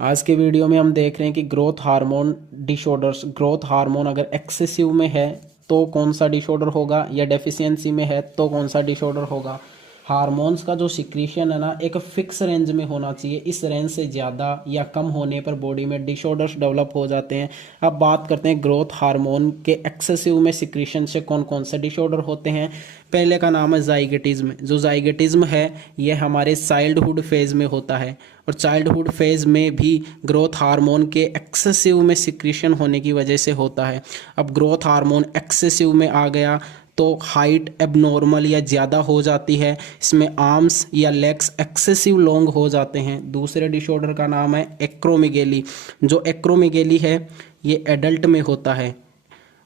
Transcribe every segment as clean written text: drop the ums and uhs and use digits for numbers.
आज के वीडियो में हम देख रहे हैं कि growth hormone disorders, growth hormone अगर एक्सेसिव में है तो कौन सा डिसऑर्डर होगा, या डेफिशिएंसी में है तो कौन सा डिसऑर्डर होगा। हार्मोन्स का जो सिक्रीशन है ना, एक फिक्स रेंज में होना चाहिए। इस रेंज से ज़्यादा या कम होने पर बॉडी में डिसऑर्डर्स डेवलप हो जाते हैं। अब बात करते हैं ग्रोथ हार्मोन के एक्सेसिव में सिक्रीशन से कौन कौन से डिसऑर्डर होते हैं। पहले का नाम है जाइगेटिज्म। जो जाइगेटिज्म है ये हमारे चाइल्डहुड फेज में होता है, और चाइल्डहुड फेज में भी ग्रोथ हार्मोन के एक्सेसिव में सिक्रीशन होने की वजह से होता है। अब ग्रोथ हार्मोन एक्सेसिव में आ गया तो हाइट एबनॉर्मल या ज़्यादा हो जाती है। इसमें आर्म्स या लेग्स एक्सेसिव लॉन्ग हो जाते हैं। दूसरे डिसऑर्डर का नाम है एक्रोमेगेली। जो एक्रोमेगेली है ये एडल्ट में होता है,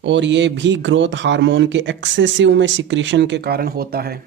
और ये भी ग्रोथ हार्मोन के एक्सेसिव में सिक्रीशन के कारण होता है।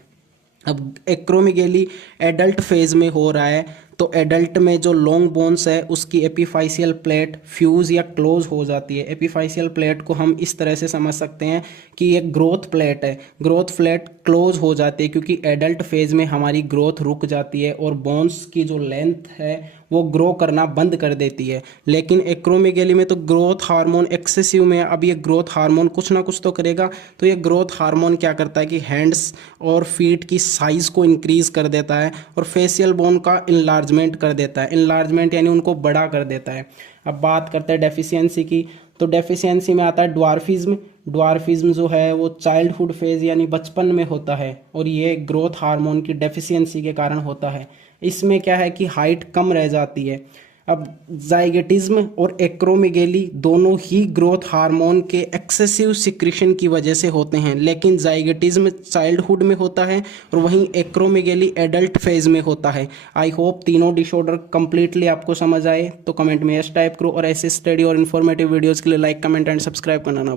अब एक्रोमेगेली एडल्ट फेज में हो रहा है तो एडल्ट में जो लॉन्ग बोन्स है उसकी एपिफाइशियल प्लेट फ्यूज या क्लोज हो जाती है। एपिफाइशियल प्लेट को हम इस तरह से समझ सकते हैं कि ये ग्रोथ प्लेट है, ग्रोथ प्लेट क्लोज हो जाती है क्योंकि एडल्ट फेज में हमारी ग्रोथ रुक जाती है और बोन्स की जो लेंथ है वो ग्रो करना बंद कर देती है। लेकिन एक्रोमेगेली में तो ग्रोथ हार्मोन एक्सेसिव में है। अब ये ग्रोथ हार्मोन कुछ ना कुछ तो करेगा, तो ये ग्रोथ हार्मोन क्या करता है कि हैंड्स और फीट की साइज को इंक्रीज कर देता है और फेशियल बोन का इनलार्जमेंट कर देता है। इनलार्जमेंट यानी उनको बड़ा कर देता है। अब बात करते हैं डेफिशिएंसी की, तो डेफिशिएंसी में आता है ड्वार्फिज्म। ड्वार्फिज्म जो है वो चाइल्डहुड फेज यानी बचपन में होता है, और ये ग्रोथ हार्मोन की डेफिशिएंसी के कारण होता है। इसमें क्या है कि हाइट कम रह जाती है। अब जाइगेटिज्म और एक्रोमेगेली दोनों ही ग्रोथ हार्मोन के एक्सेसिव सिक्रीशन की वजह से होते हैं, लेकिन जाइगेटिज्म चाइल्डहुड में होता है और वहीं एक्रोमेगेली एडल्ट फेज में होता है। आई होप तीनों डिसऑर्डर कंप्लीटली आपको समझ आए। तो कमेंट में यस टाइप करो, और ऐसे स्टडी और इन्फॉर्मेटिव वीडियोज़ के लिए लाइक, कमेंट एंड सब्सक्राइब करना ना